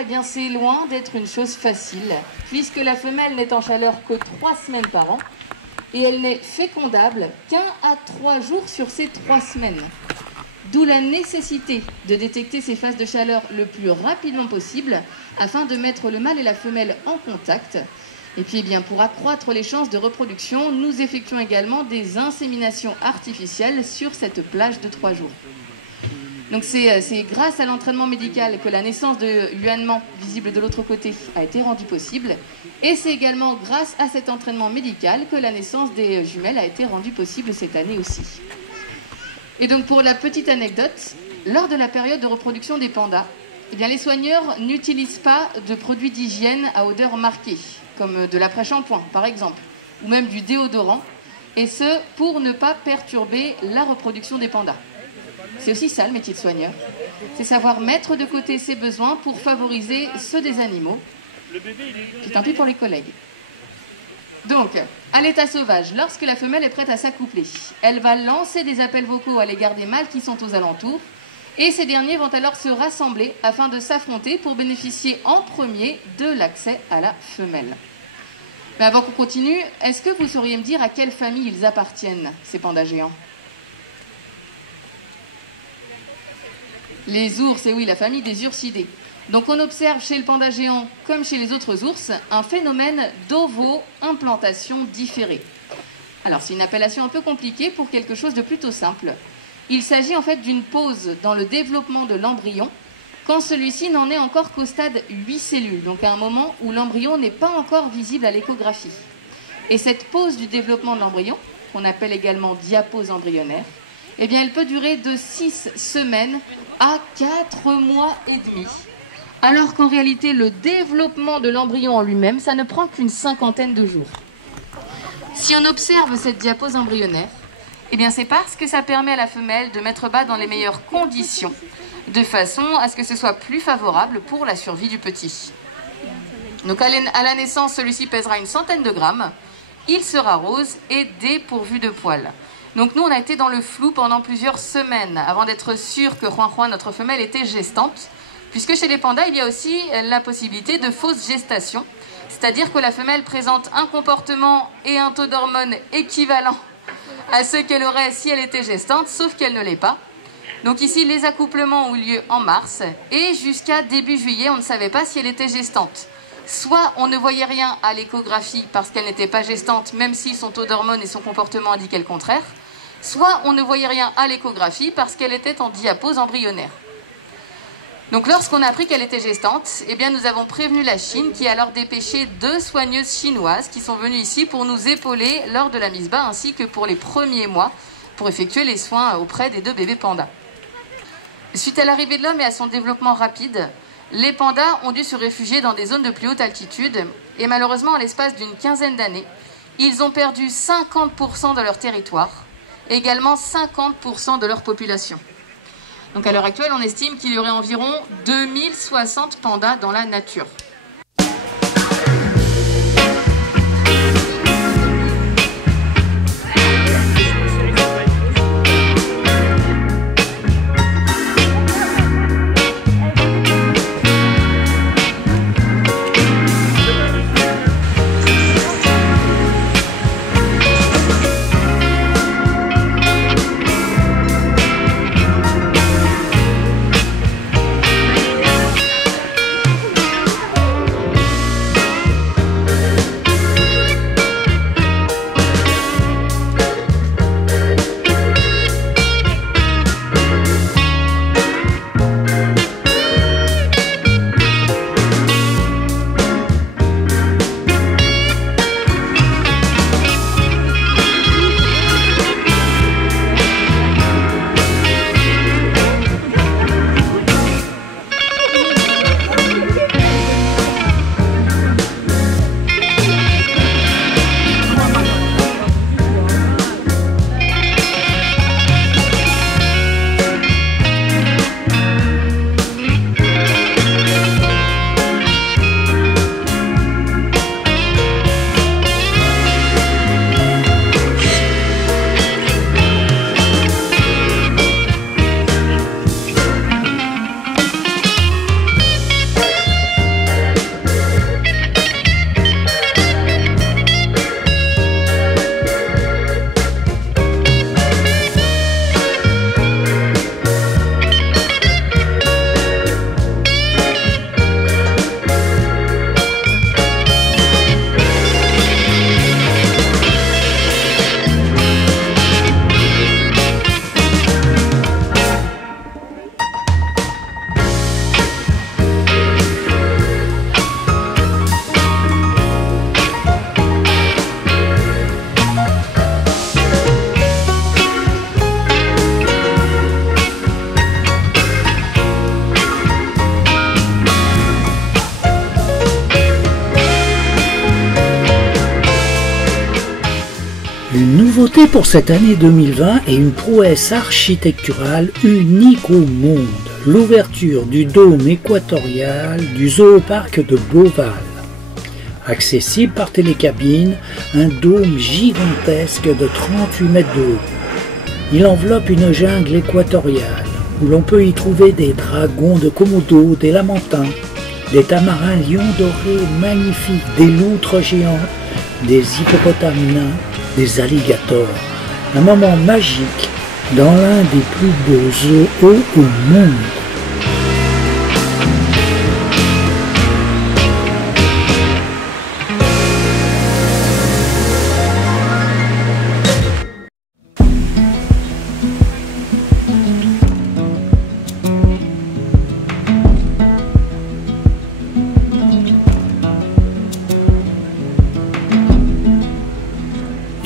eh bien c'est loin d'être une chose facile, puisque la femelle n'est en chaleur que 3 semaines par an, et elle n'est fécondable qu'1 à 3 jours sur ces 3 semaines. D'où la nécessité de détecter ces phases de chaleur le plus rapidement possible, afin de mettre le mâle et la femelle en contact. Et puis, eh bien, pour accroître les chances de reproduction, nous effectuons également des inséminations artificielles sur cette plage de 3 jours. Donc c'est grâce à l'entraînement médical que la naissance de Yuanman, visible de l'autre côté, a été rendue possible. Et c'est également grâce à cet entraînement médical que la naissance des jumelles a été rendue possible cette année aussi. Et donc pour la petite anecdote, lors de la période de reproduction des pandas, eh bien, les soigneurs n'utilisent pas de produits d'hygiène à odeur marquée, comme de l'après-shampoing par exemple, ou même du déodorant, et ce pour ne pas perturber la reproduction des pandas. C'est aussi ça le métier de soigneur, c'est savoir mettre de côté ses besoins pour favoriser ceux des animaux. Puis tant pis pour les collègues. Donc, à l'état sauvage, lorsque la femelle est prête à s'accoupler, elle va lancer des appels vocaux à l'égard des mâles qui sont aux alentours, et ces derniers vont alors se rassembler afin de s'affronter pour bénéficier en premier de l'accès à la femelle. Mais avant qu'on continue, est-ce que vous sauriez me dire à quelle famille ils appartiennent, ces pandas géants ? Les ours, et oui, la famille des ursidés. Donc on observe chez le panda géant, comme chez les autres ours, un phénomène d'ovo-implantation différée. Alors c'est une appellation un peu compliquée pour quelque chose de plutôt simple. Il s'agit en fait d'une pause dans le développement de l'embryon quand celui-ci n'en est encore qu'au stade 8 cellules, donc à un moment où l'embryon n'est pas encore visible à l'échographie. Et cette pause du développement de l'embryon, qu'on appelle également diapause embryonnaire, eh bien, elle peut durer de 6 semaines à 4 mois et demi. Alors qu'en réalité, le développement de l'embryon en lui-même, ça ne prend qu'une cinquantaine de jours. Si on observe cette diapause embryonnaire, eh bien, c'est parce que ça permet à la femelle de mettre bas dans les meilleures conditions, de façon à ce que ce soit plus favorable pour la survie du petit. Donc, à la naissance, celui-ci pèsera une centaine de grammes. Il sera rose et dépourvu de poils. Donc nous, on a été dans le flou pendant plusieurs semaines avant d'être sûr que Juan, notre femelle, était gestante, puisque chez les pandas, il y a aussi la possibilité de fausse gestation, c'est-à-dire que la femelle présente un comportement et un taux d'hormones équivalent à ce qu'elle aurait si elle était gestante, sauf qu'elle ne l'est pas. Donc ici, les accouplements ont eu lieu en mars, et jusqu'à début juillet, on ne savait pas si elle était gestante. Soit on ne voyait rien à l'échographie parce qu'elle n'était pas gestante, même si son taux d'hormones et son comportement indiquaient le contraire, soit on ne voyait rien à l'échographie parce qu'elle était en diapause embryonnaire. Donc lorsqu'on a appris qu'elle était gestante, eh bien nous avons prévenu la Chine qui a alors dépêché 2 soigneuses chinoises qui sont venues ici pour nous épauler lors de la mise bas ainsi que pour les premiers mois pour effectuer les soins auprès des 2 bébés pandas. Suite à l'arrivée de l'homme et à son développement rapide, les pandas ont dû se réfugier dans des zones de plus haute altitude et malheureusement, à l'espace d'une quinzaine d'années, ils ont perdu 50% de leur territoire et également 50% de leur population. Donc à l'heure actuelle, on estime qu'il y aurait environ 2060 pandas dans la nature. Une nouveauté pour cette année 2020 est une prouesse architecturale unique au monde, l'ouverture du dôme équatorial du Zooparc de Beauval. Accessible par télécabine, un dôme gigantesque de 38 mètres de haut. Il enveloppe une jungle équatoriale où l'on peut y trouver des dragons de Komodo, des lamantins, des tamarins lions dorés magnifiques, des loutres géantes, des hippopotames nains, des alligators. Un moment magique dans l'un des plus beaux zoos au monde.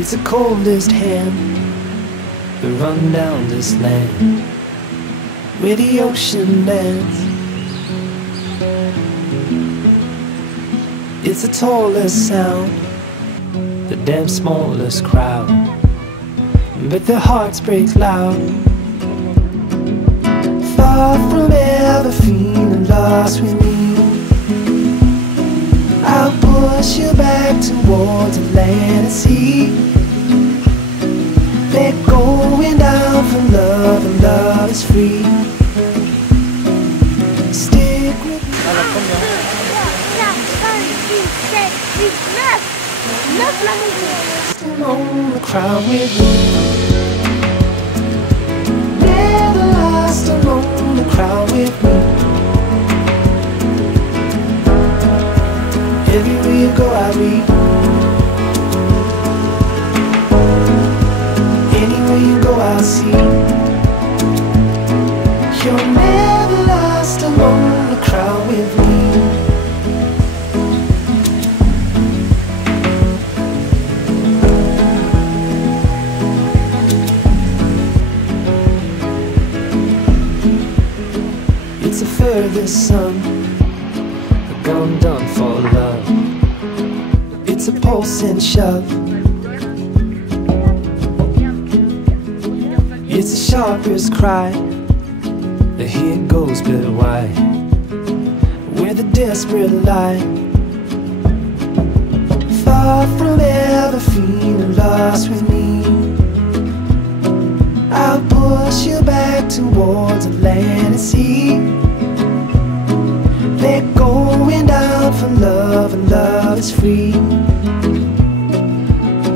It's the coldest hand that run down this land where the ocean dance. It's the tallest sound, the damn smallest crowd, but their hearts break loud. Far from ever feeling lost with me, I'll push you back towards the land and sea. They're going down from love, and love is free. Stick with me. 9 la montée. Among the crowd with me. Never lost among the crowd with me. Everywhere you go I read. Anywhere you go I'll see. You're never lost among the crowd with me. It's a furthest sun, gone done for love. It's a pulse and shove. It's the sharpest cry. The here goes but why, where the desperate lie. Far from ever feeling lost with me, I'll push you back towards the land and sea. They're going down for love, and love is free.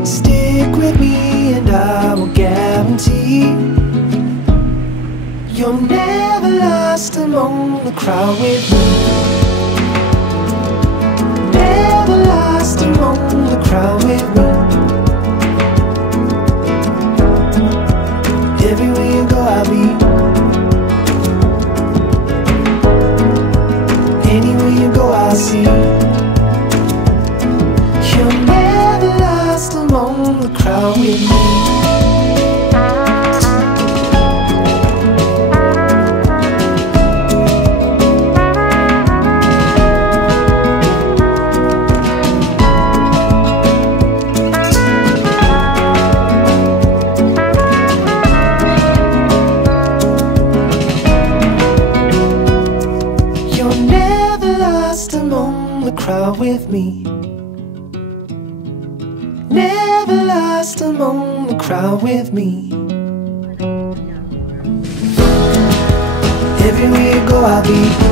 Stick with me and I will guarantee you're never lost among the crowd with me. Never lost among the crowd with me. Everywhere you go I'll be. Anywhere you go I'll see. You're never lost among the crowd with me. Crowd with me. Never lost among the crowd with me. Everywhere you go I'll be.